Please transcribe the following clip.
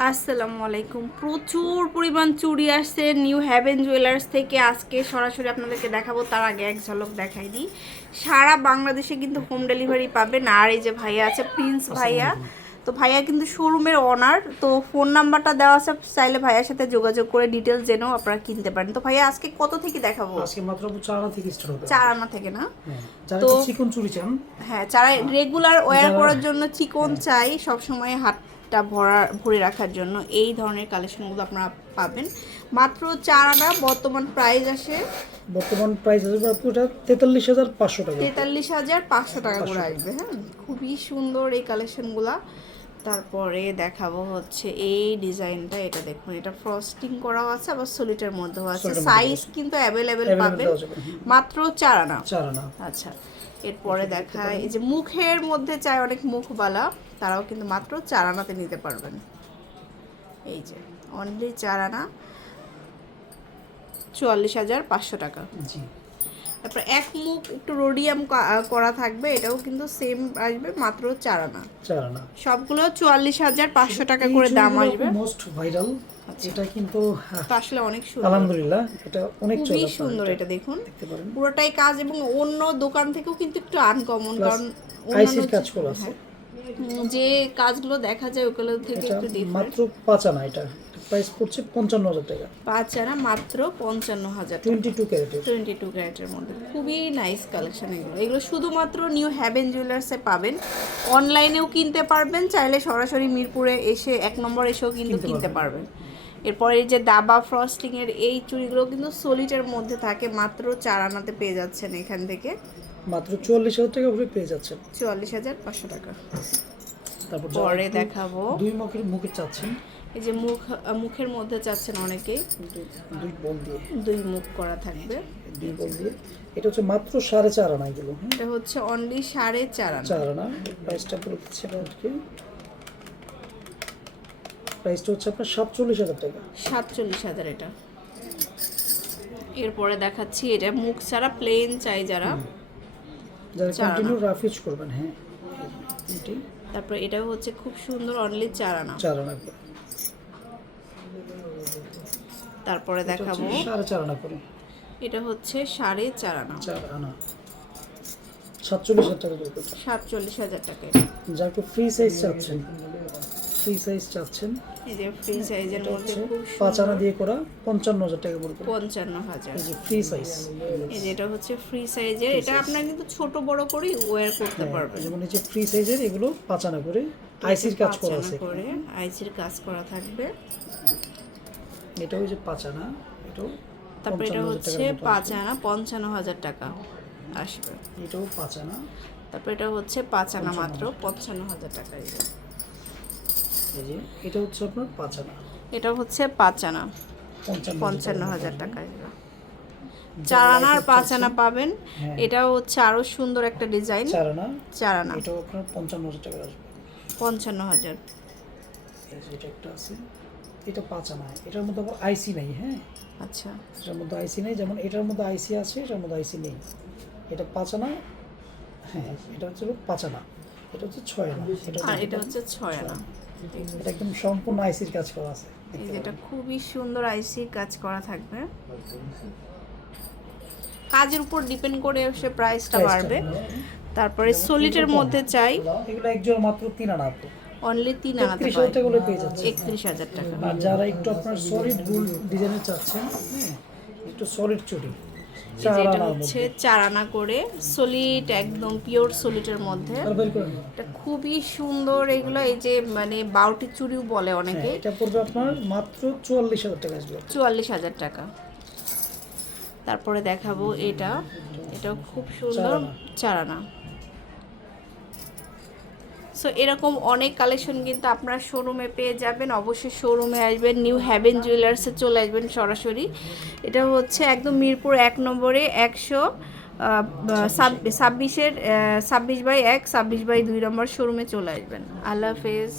আসসালামু আলাইকুম। প্রচুর পরিমাণ চুড়ি আসছে নিউ হ্যাভেন জুয়েলার্স থেকে। আজকে সরাসরি আপনাদেরকে দেখাবো তার আগে এক ঝলক দেখাই দিই সারা বাংলাদেশে কিন্তু হোম ডেলিভারি পাবেন। আর এই যে ভাইয়া আছে প্রিন্স ভাইয়া। তো ভাইয়া কিন্তু শোরুমের অনার তো ফোন নাম্বারটা দেওয়া আছে চাইলে ভাইয়ার সাথে যোগাযোগ করে ডিটেলস জেনেও আপনারা কিনতে পারেন। তো ভাইয়া আজকে কত থেকে দেখাবো? আজকে মাত্র চার আনা থেকে স্টার্ট হবে। চার আনা থেকে না? হ্যাঁ, তো- চিকন চুরি চান। হ্যাঁ যারা রেগুলার ওয়্যার করার জন্য চিকন চাই সব সময় হাতটা ভরা ভরে রাখার জন্য এই ধরনের কালেকশনগুলো আপনারা পাবেন। মাত্র চার আনা বর্তমান প্রাইস আসে বর্তমান প্রাইস আসবে আপনার তেতাল্লিশ হাজার পাঁচশো টাকা। তেতাল্লিশ হাজার পাঁচশো টাকা করে আসবে হ্যাঁ। খুবই সুন্দর এই কালেকশনগুলা তারপরে দেখাবো হচ্ছে এই ডিজাইনটা এটা দেখুন এটা ফ্রস্টিং করাও আছে আবার সলিটের মধ্যেও আছে। সাইজ কিন্তু অ্যাভেলেবেল পাবেন। মাত্র চার আনা। চার আনা। আচ্ছা। এরপরে দেখায় এই যে মুখের মধ্যে চায় অনেক মুখবালা তারাও কিন্তু মাত্র চার আনাতে নিতে পারবেন। এই যে অনলি চার আনা চুয়াল্লিশ হাজার পাঁচশো টাকা। জি। তারপর এক মুখ একটু রোডিয়াম করা থাকবে এটাও কিন্তু সেম আসবে মাত্র চার আনা। চার আনা। সবগুলো চুয়াল্লিশ হাজার পাঁচশো টাকা করে দাম আসবে। মোস্ট ভাইরাল আচ্ছা। এটা কিন্তু হ্যাঁ, আসলে অনেক সুন্দর। আলহামদুলিল্লাহ এটা অনেক খুবই সুন্দর এটা। দেখুন। পুরোটাই কাজ এবং অন্য দোকান থেকেও কিন্তু একটু আনকমন কারণ আইসির কাজ করা আছে। হ্যাঁ। যে কাজগুলো দেখা যায় ওগুলো থেকে একটু মাত্র এটা। প্রাইস পড়ছে পঞ্চান্ন হাজার টাকা। পাঁচ আনা মাত্র পঞ্চান্ন হাজার টোয়েন্টি টু ক্যারেটের টোয়েন্টি টু ক্যারেটের মধ্যে। খুবই নাইস কালেকশন এগুলো। এগুলো শুধুমাত্র নিউ হ্যাভেন জুয়েলার্সে পাবেন। অনলাইনেও কিনতে পারবেন চাইলে সরাসরি মিরপুরে এসে এক নম্বর এসেও কিন্তু কিনতে পারবেন। এরপরে এই যে দাবা ফ্রস্টিং এর এই চুড়িগুলো কিন্তু সলিটের মধ্যে থাকে মাত্র চার আনাতে পেয়ে যাচ্ছেন এখান থেকে। মাত্র চুয়াল্লিশ হাজার টাকা করে পেয়ে যাচ্ছেন। চুয়াল্লিশ হাজার পাঁচশো টাকা। তারপর পরে দেখাবো। দুই মুখের মুখে চাচ্ছেন এই যে মুখ মুখের মধ্যে চাচ্ছেন অনেকেই। দুই- বল দিয়ে। দুই মুখ করা থাকবে। দুই বল দিয়ে। এটা হচ্ছে মাত্র সাড়ে চার আনা এগুলো হ্যাঁ? এটা হচ্ছে অনলি সাড়ে চার আনা। চার আনা। প্রাইসটা বলে দিচ্ছি আপনাদেরকে প্রাইসটা হচ্ছে আপনার সাতচল্লিশ হাজার টাকা। সাতচল্লিশ হাজার এটা। এরপরে দেখাচ্ছি এটা মুখ ছাড়া প্লেন চাই যারা। যারা কন্টিনিউ রাফ করবেন হ্যাঁ। তারপর এটাও হচ্ছে খুব সুন্দর অনলি চার আনা। চার আনা তারপরে দেখাবো। সাড়ে চার আনা করে। এটা হচ্ছে সাড়ে চার আনা। চার আনা। সাতচল্লিশ হাজার টাকা সাতচল্লিশ হাজার টাকা যারা একটু ফ্রি সাইজ চাচ্ছেন। ফ্রি সাইজ চাচ্ছেন। এই যে ফ্রি সাইজের মধ্যে পাঁচ আনা দিয়ে করা পঞ্চান্ন হাজার টাকা পড়বে পঞ্চান্ন হাজার। এই যে ফ্রি সাইজ এই যে এটা হচ্ছে ফ্রি সাইজের এটা আপনার কিন্তু ছোট বড় করেই ওয়্যার করতে পারবেন। যেমন এই যে ফ্রি সাইজের এগুলো পাঁচ আনা করে। আইসির কাজ করা আছে করে। আইসির কাজ করা থাকবে। এটা যে পাঁচ আনা এটাও তারপরে এটা হচ্ছে পাঁচ আনা পঞ্চান্ন হাজার টাকা আসবে। এটাও পাঁচ আনা তারপর এটা হচ্ছে পাঁচ আনা মাত্র পঞ্চান্ন হাজার টাকা এই যে। এটা হচ্ছে আপনার পাঁচ আনা এটা হচ্ছে পাঁচ আনা পঞ্চান্ন হাজার টাকা চার আনা আর পাঁচ আনা পাবেন হ্যাঁ। এটাও হচ্ছে আরও সুন্দর একটা ডিজাইন। চার আনা চার আনা এটাও আপনার পঞ্চান্ন হাজার টাকা আসবে। পঞ্চান্ন হাজার। এটা একটা আছে। এটা পাঁচ আনা। এটার মধ্যে আবার আইসি নেই হ্যাঁ? আচ্ছা। এটার মধ্যে আইসি নেই যেমন এটার মধ্যে আইসি আছে এটার মধ্যে আইসি নেই। এটা পাঁচ আনা হ্যাঁ এটা হচ্ছে পাঁচ আনা। এটা হচ্ছে ছয় আনা। এটা আর এটা হচ্ছে ছয় আনা। এটা একদম সম্পূর্ণ আইসির কাজ করা আছে। এটা খুবই সুন্দর আইসি কাজ করা থাকবে। কাজের উপর ডিপেন্ড করে সে প্রাইসটা বাড়বে। তারপরে সলিটের মধ্যে চাই। এগুলো একজন মাত্র তিন আনা অনলি তিন আনাতে একত্রিশ হাজার টাকা পেয়ে যাচ্ছে। একত্রিশ হাজার টাকা। আর যারা একটু আপনার সলিড গোল্ড ডিজাইনের চাচ্ছেন একটু সলিড চুড়ি এই চার যে এটা আনার হচ্ছে মধ্যে। চার আনা করে সলিড একদম পিওর সলিটের মধ্যে। এটা খুবই সুন্দর এগুলো এই যে মানে বাউটি চুড়িও বলে অনেকে। হ্যাঁ, এটা পড়বে আপনার মাত্র চুয়াল্লিশ হাজার টাকা আসবে। চুয়াল্লিশ হাজার টাকা। তারপরে দেখাবো এটা। এটাও খুব সুন্দর চার আনা। চার আনা। সো এরকম অনেক কালেকশন কিন্তু আপনারা শোরুমে পেয়ে যাবেন। অবশ্যই শোরুমে আসবেন নিউ হ্যাভেন জুয়েলার্সে চলে আসবেন সরাসরি। এটা হচ্ছে একদম মিরপুর এক নম্বরে একশো ছাব্বিশের ছাব্বিশ বাই এক, ছাব্বিশ বাই দুই নম্বর শোরুমে চলে আসবেন। আল্লাহ হাফেজ।